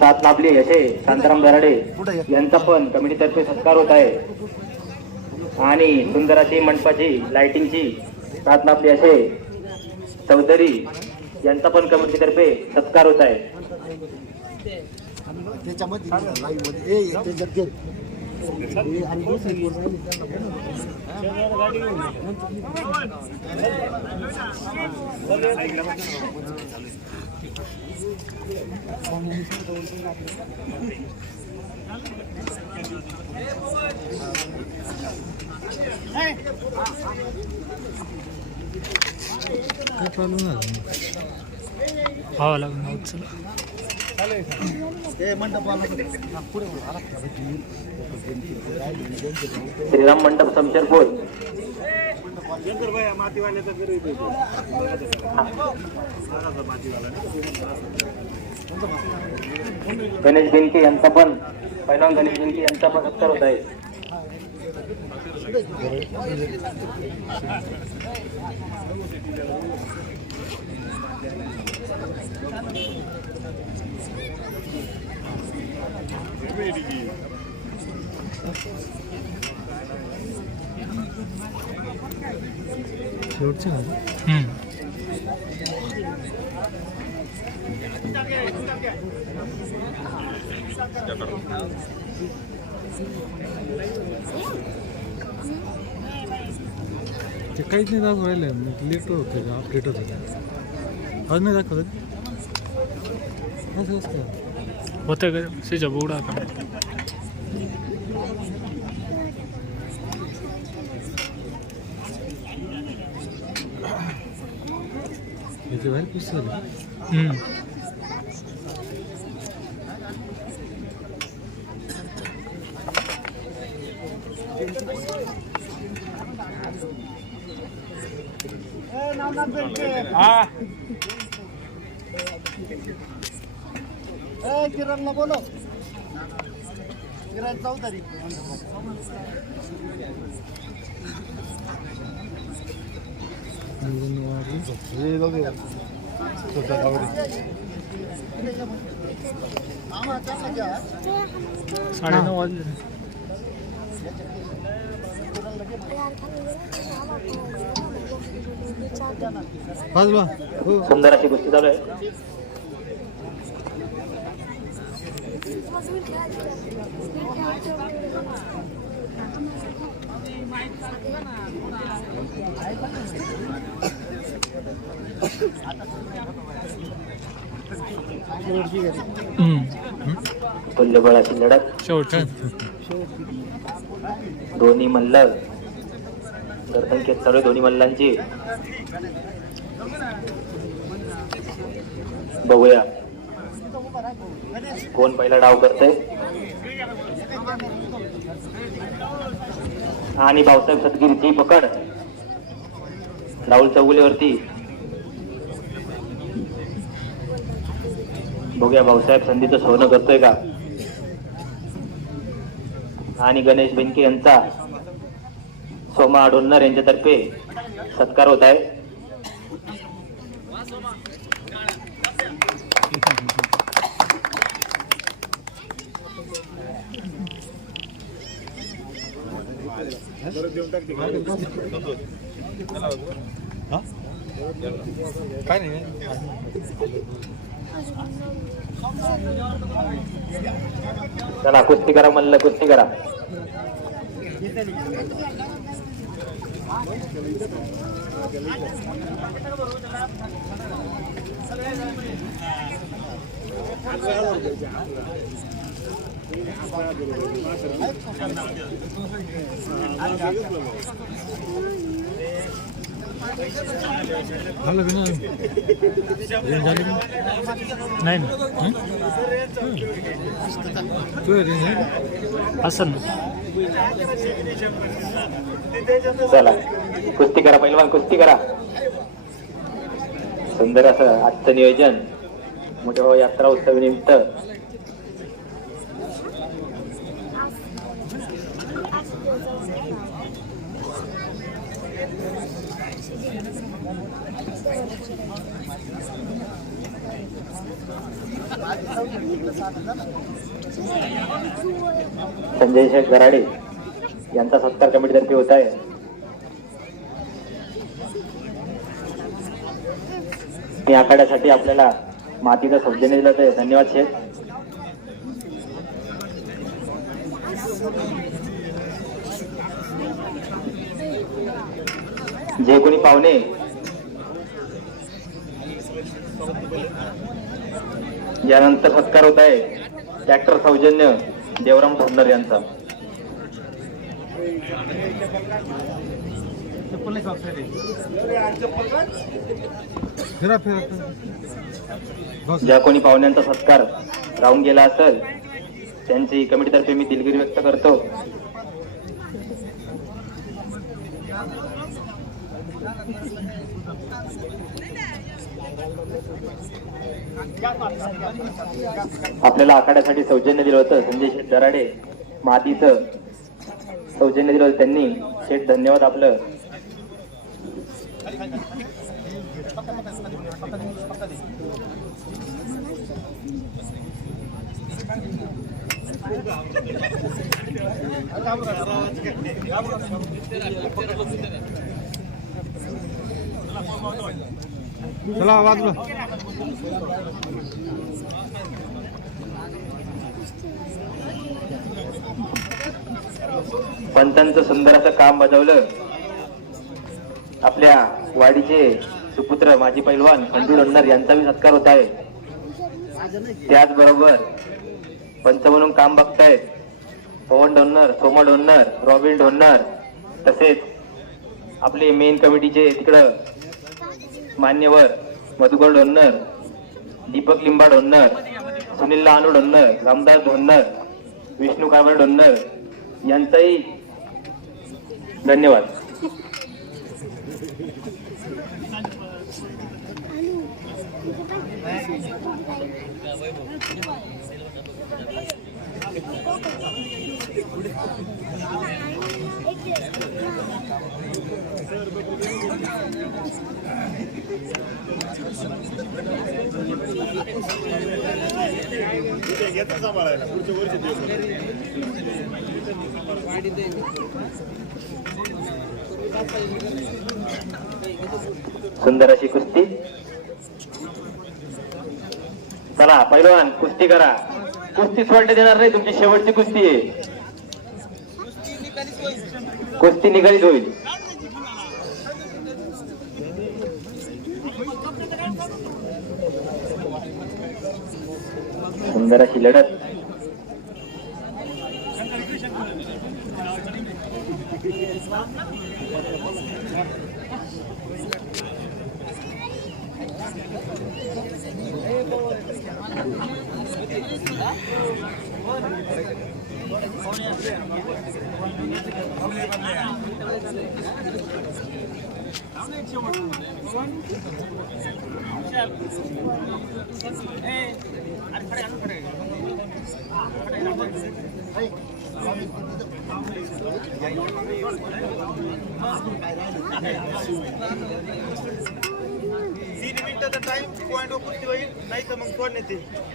सात नापली असे शांताराम दराडे यांचा पण कमिटीतर्फे सत्कार होत आहे आणि सुंदर अशी मंडपाची लाइटिंगची सात नापली असे चौधरी यांचा पण कमिटीतर्फे सत्कार होत आहे. श्रीराम मंडप समशेरपूर गणेश बेनके यांचा पण पहिलवान गणेश बेनके यांचा पण सत्कार होत आहे. ते काहीच नाही दाखवायला लेट होते का अपडेट होत आज नाही दाखवत असं असतं होतं का सिजा बुडा का याचे बाहेर पुस्तक किरणला बोलो किरण चौधरी साढ़े 9 वाजले. सुंदर अशी कुस्ती चालू आहे. तुल्यबळाची लढत शेवट दोन्ही मल्ल गर्दनकेत चालू आहे. दोन्ही मल्लांची बघूया कोण पहिला डाव करतय. आणि भाऊसाहेब सदगिरीची पकड राहुल चौगुलेवरती. बघूया भाऊसाहेब संधीचं सोनं करतोय का. आणि गणेश बेनके यांचा सोमा आडोलकर यांच्यातर्फे सत्कार होत आहे. काय नाही चला कुस्ती करा म्हणलं कुस्ती करा. झालं का नाही ना तू असं चला कुस्ती करा पहिलवान कुस्ती करा. सुंदर असं आजचं नियोजन मोठ्या यात्रा उत्सवानिमित्त. संजय शेठ गराडे यांचा सत्कार कमिटीतर्फे होत आहे. मी आखाड्यासाठी आपल्याला मातीचा सौजन्य दिलं आहे. धन्यवाद शेठ. जे कोणी पाहुणे यानंतर सत्कार होत आहे ट्रॅक्टर सौजन्य देवराम ठोंबनर यांचा. फिरा फिरा ज्या कोणी पाहुण्यांचा सत्कार राहून गेला असेल त्यांची कमिटीतर्फे मी दिलगिरी व्यक्त करतो. आपल्याला आखाड्यासाठी सौजन्य दिलं होतं संजय शेठ दराडे, मातीचं सौजन्य दिलं होतं त्यांनी. शेठ धन्यवाद आपलं. चला बाजूला. पंतांचं सुंदर असं काम बजावलं आपल्या वाडीचे सुपुत्र माजी पैलवान खंडू डोन्नर यांचा बी सत्कार होत आहे. त्याचबरोबर पंच म्हणून काम बघतायत पवन डोन्नर, सोमा डोन्नर, रॉबिन डोन्नर, तसेच आपले मेन कमिटीचे तिकडं मान्यवर मधुकर डोन्नर, दीपक लिंबा डोन्नर, सुनील लहानू डोन्नर, रामदास डोन्नर, विष्णू कांबळे डोन्नर यांचाही धन्यवाद. सुंदर अशी कुस्ती. चला पैलवान कुस्ती करा. कुस्ती सोडण्यात देणार नाही. तुमची शेवटची कुस्ती आहे. कुस्ती निघालीच होईल. सुंदर अशी लढत.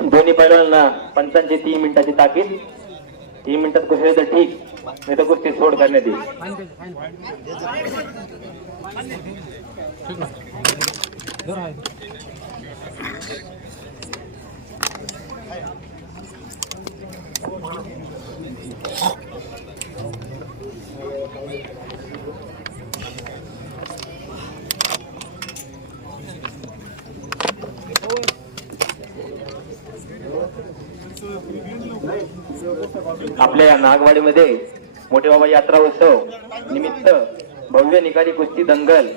दोन्ही पैलवानांना पंचांची 3 मिनिटाची ताकीद. 3 मिनिटात कुस्ती तर ठीक, नाही तर कुस्ती सोड करण्यात येईल. आपल्या या नागवाडीमध्ये मोठे बाबा यात्रा उत्सव निमित्त भव्य निकाली कुस्ती दंगल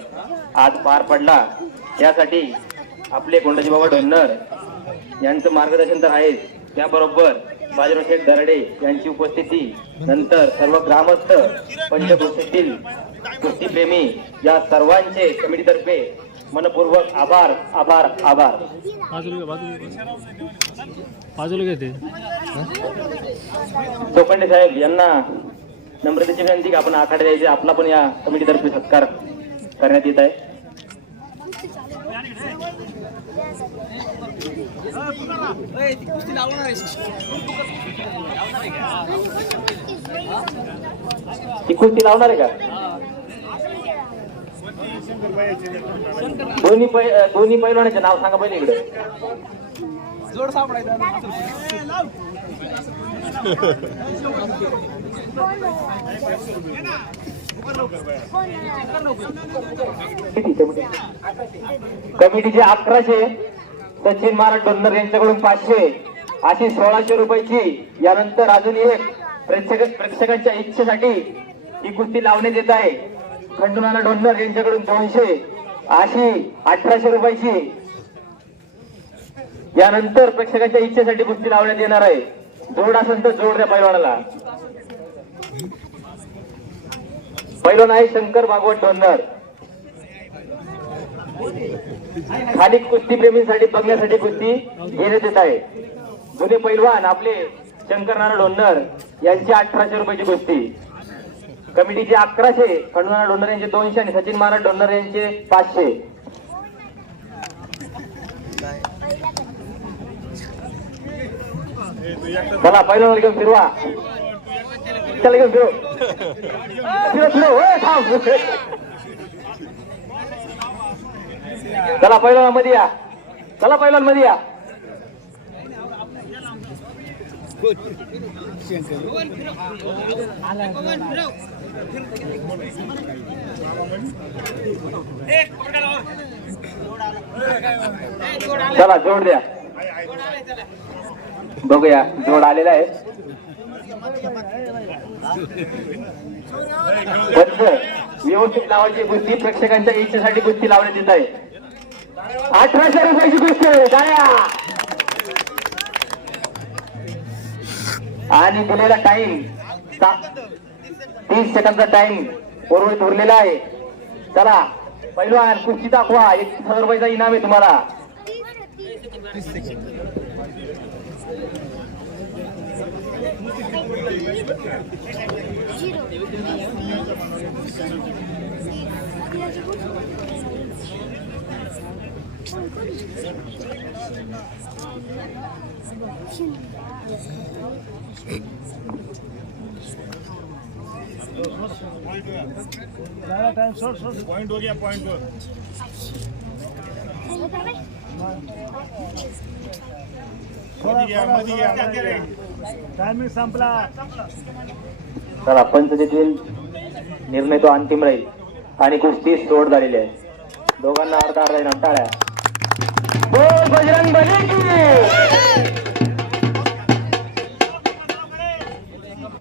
आज पार पडला. यासाठी आपले कोंडाजी बाबा डोन्नर यांचं मार्गदर्शन तर आहेच, त्याबरोबर बाजीराव शेठ दराडे यांची उपस्थिती, नंतर सर्व ग्रामस्थ, पंचक्रोशीतील कुस्तीप्रेमी या सर्वांचे कमिटीतर्फे मनपूर्वक आभार आभार आभार. चोखंडे साहेब यांना नम्रतेची विनंती की आपण आखाडे द्यायचे. आपला पण या कमिटीतर्फे सत्कार करण्यात येत आहे. ही कुस्ती लावणार आहे का? दोन्ही पैलवानाचे नाव सांगा पहिले इकडे. जोड सापडायचा कमिटीचे 1100, सचिन महाराज डोंगर यांच्याकडून 500 अशी 1600 रुपयाची. यानंतर अजून एक प्रेक्षकांच्या इच्छेसाठी ही कुस्ती लावण्यात येत आहे. खंडूनाना डोंगर यांच्याकडून 200 अशी 1800 रुपयाची. यानंतर प्रेक्षकांच्या इच्छेसाठी कुस्ती लावण्यात येणार आहे. जोड असेल तर जोड द्या पैलवानाला. पैलवान आहे शंकर भागवत डोंगर. खाली कुस्ती प्रेमींसाठी बघण्यासाठी कुस्ती घेण्यात येत आहे. जुने पैलवान आपले शंकर नाना डोंगर यांची 1800 रुपयाची कुस्ती. कमिटीचे 1100, खंडूनाना डोंगर यांचे 200 आणि सचिन महाराज डोंगर यांचे 500. चला पैलवानाला घेऊन फिरवा. चला घेऊन फिरो फिरो फिरो. थांब. चला पैलवान मध्ये या. चला पैलवान मध्ये या. चला जोड द्या. बघूया जोड आलेला आहे. व्यवस्थित लावायची कुस्ती. प्रेक्षकांच्या इच्छेसाठी कुस्ती लावण्यात येत आहे. 1800 रुपयाची कुस्ती गाया. आणि दिलेला टाइम 30 सेकंदचा टाइम उर्वरित उरलेला आहे. चला पैलवान कुस्ती दाखवा. 1000 रुपयाचा इनाम आहे तुम्हाला. टाइम शॉर्ट पॉइंट हो गया. पॉइंट टायमिंग संपला. चला पंचदेतील निर्णय तो अंतिम राहील आणि कुस्ती सोड झालेली आहे. दोघांना अर्धा अर्धा इनाम. टाळ्या. बोल बजरंग बली की.